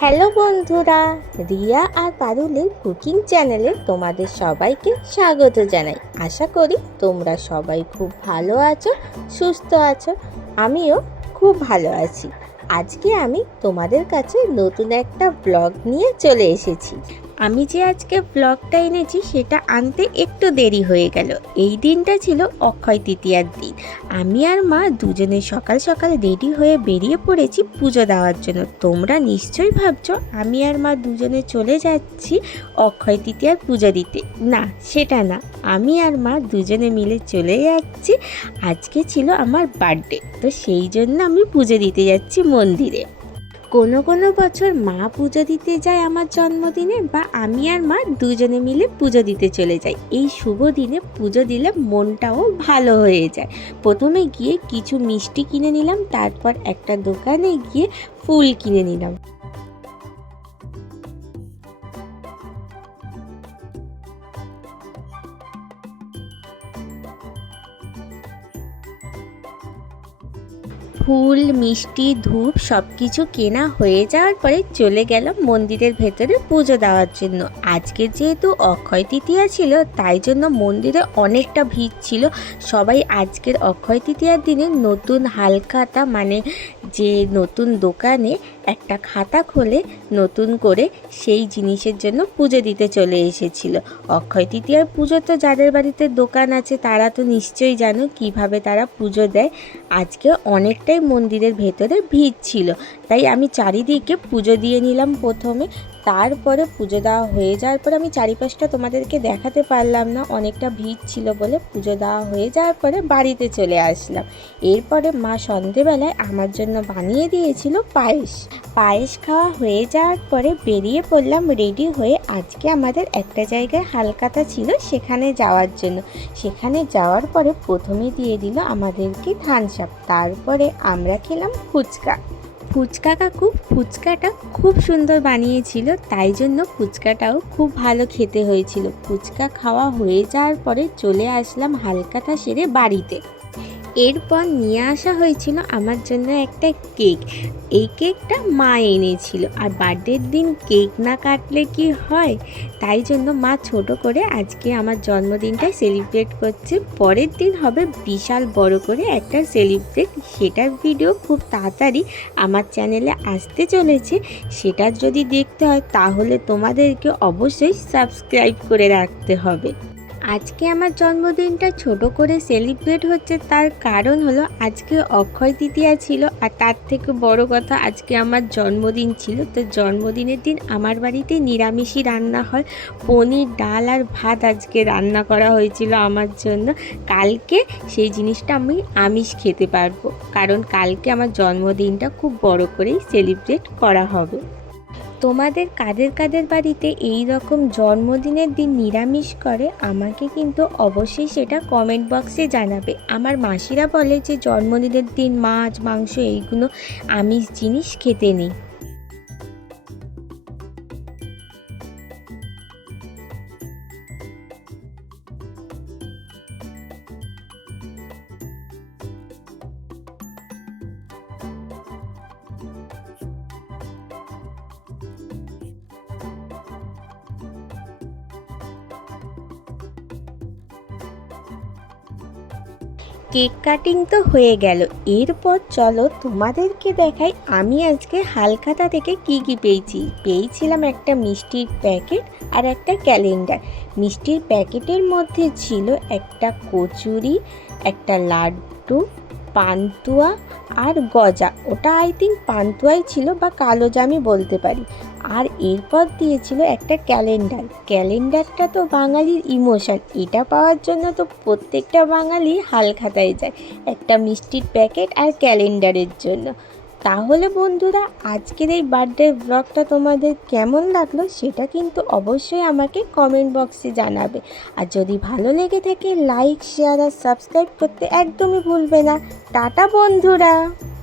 Hello বন্ধুরা, রিয়া আর পারুলের cooking চ্যানেলে তোমাদের সবাইকে স্বাগত জানাই। আশা করি তোমরা সবাই খুব ভালো আছো, সুস্থ আছো, আমিও খুব ভালো আছি। আজকে আমি তোমাদের কাছে নতুন একটা ব্লগ নিয়ে চলে এসেছি। আমি যে আজকে ব্লগটা এনেছি সেটা আনতে একটু দেরি হয়ে গেল। এই দিনটা ছিল অক্ষয় তৃতীয়ার দিন। আমি আর মা দুজনে সকাল সকাল রেডি হয়ে বেরিয়ে পড়েছি পুজো দেওয়ার জন্য। তোমরা নিশ্চয়ই ভাবছ, আমি আর মা দুজনে চলে যাচ্ছি অক্ষয় তৃতীয়ার পুজো দিতে। না, সেটা না। আমি আর মা দুজনে মিলে চলে যাচ্ছি। আজকে ছিল আমার বার্থডে তো সেই জন্য আমি পুজো দিতে যাচ্ছি মন্দিরে। কোনো কোনো বছর মা পুজো দিতে যায় আমার জন্মদিনে বা আমি আর মা দুজনে মিলে পুজো দিতে চলে যাই। এই শুভ দিনে পুজো দিলে মনটাও ভালো হয়ে যায়। প্রথমে গিয়ে কিছু মিষ্টি কিনে নিলাম, তারপর একটা দোকানে গিয়ে ফুল কিনে নিলাম। ফুল, মিষ্টি, ধূপ সব কিছু কেনা হয়ে যাওয়ার পরে চলে গেলাম মন্দিরের ভেতরে পুজো দেওয়ার জন্য। আজকে যেহেতু অক্ষয় তৃতীয়া ছিল, তাই জন্য মন্দিরে অনেকটা ভিড় ছিল। সবাই আজকের অক্ষয় তৃতীয়ার দিনে নতুন হালখাতা মানে যে নতুন দোকানে একটা খাতা খোলে নতুন করে সেই জিনিসের জন্য পুজো দিতে চলে এসেছিল। অক্ষয় তৃতীয়ার পুজো তো যাদের বাড়িতে দোকান আছে তারা তো নিশ্চয়ই জানো কীভাবে তারা পুজো দেয়। আজকে অনেকটাই মন্দিরের ভেতরে ভিড় ছিল, তাই আমি চারিদিকে পুজো দিয়ে নিলাম প্রথমে। তারপরে পুজো দেওয়া হয়ে যাওয়ার পরে আমি চারিপাশটা তোমাদেরকে দেখাতে পারলাম না, অনেকটা ভিড় ছিল বলে পুজো দেওয়া হয়ে যাওয়ার পরে বাড়িতে চলে আসলাম। এরপরে মা সন্ধেবেলায় আমার জন্য বানিয়ে দিয়েছিল পায়েস। পায়েস খাওয়া হয়ে যাওয়ার পরে বেরিয়ে পড়লাম রেডি হয়ে আজকে আমাদের একটা জায়গায় হালকাতা ছিল সেখানে যাওয়ার জন্য। সেখানে যাওয়ার পরে প্রথমে দিয়ে দিল আমাদেরকে থানসাপ, তারপরে আমরা খেলাম ফুচকা। ফুচকা কাকু ফুচকাটা খুব সুন্দর বানিয়েছিল, তাই জন্য ফুচকাটাও খুব ভালো খেতে হয়েছিল। ফুচকা খাওয়া হয়ে যাওয়ার পরে চলে আসলাম হালকাটা সেরে বাড়িতে। এরপর নিয়ে আসা হয়েছিল আমার জন্য একটা কেক। এই কেকটা মা এনেছিল। আর বার্থডের দিন কেক না কাটলে কি হয়? তাই জন্য মা ছোট করে আজকে আমার জন্মদিনটা সেলিব্রেট করছে। পরের দিন হবে বিশাল বড় করে একটা সেলিব্রেট সেটার ভিডিও খুব তাড়াতাড়ি আমার চ্যানেলে আসতে চলেছে। সেটা যদি দেখতে হয় তাহলে তোমাদেরকে অবশ্যই সাবস্ক্রাইব করে রাখতে হবে। আজকে আমার জন্মদিনটা ছোট করে সেলিব্রেট হচ্ছে, তার কারণ হলো আজকে অক্ষয় তৃতীয়া ছিল আর তার থেকে বড় কথা আজকে আমার জন্মদিন ছিল। তো জন্মদিনের দিন আমার বাড়িতে নিরামিষই রান্না হয়। পনির, ডাল আর ভাত আজকে রান্না করা হয়েছিল আমার জন্য। কালকে সেই জিনিসটা আমি আমিষ খেতে পারব, কারণ কালকে আমার জন্মদিনটা খুব বড় করেই সেলিব্রেট করা হবে। তোমাদের কাদের কাদের বাড়িতে এই রকম জন্মদিনের দিন নিরামিষ করে, আমাকে কিন্তু অবশ্যই সেটা কমেন্ট বক্সে জানাবে। আমার মাসিরা বলে যে, জন্মদিনের দিন মাছ, মাংস এইগুলো আমিষ জিনিস খেতে নেই। কেক কাটিং তো হয়ে গেল। এরপর চলো তোমাদেরকে দেখাই আমি আজকে হালখাতা থেকে কি কি পেয়েছি। পেয়েছিলাম একটা মিষ্টির প্যাকেট আর একটা ক্যালেন্ডার। মিষ্টির প্যাকেটের মধ্যে ছিল একটা কচুরি, একটা লাড্ডু পান্তুয়া আর গজা। ওটা আই থিঙ্ক পান্তুয়াই ছিল বা কালো জামি বলতে পারি। আর এরপর দিয়েছিল একটা ক্যালেন্ডার। ক্যালেন্ডারটা তো বাঙালির ইমোশন। এটা পাওয়ার জন্য তো প্রত্যেকটা বাঙালি হালখাতায় যায়। একটা মিষ্টির প্যাকেট আর ক্যালেন্ডারের জন্য। তাহলে বন্ধুরা, আজকের এই বার্থডে ব্লগটা তোমাদের কেমন লাগল সেটা কিন্তু অবশ্যই আমাকে কমেন্ট বক্সে জানাবে। আর যদি ভালো লেগে থাকে লাইক শেয়ার আর সাবস্ক্রাইব করতে একদমই ভুলবে না। টাটা বন্ধুরা!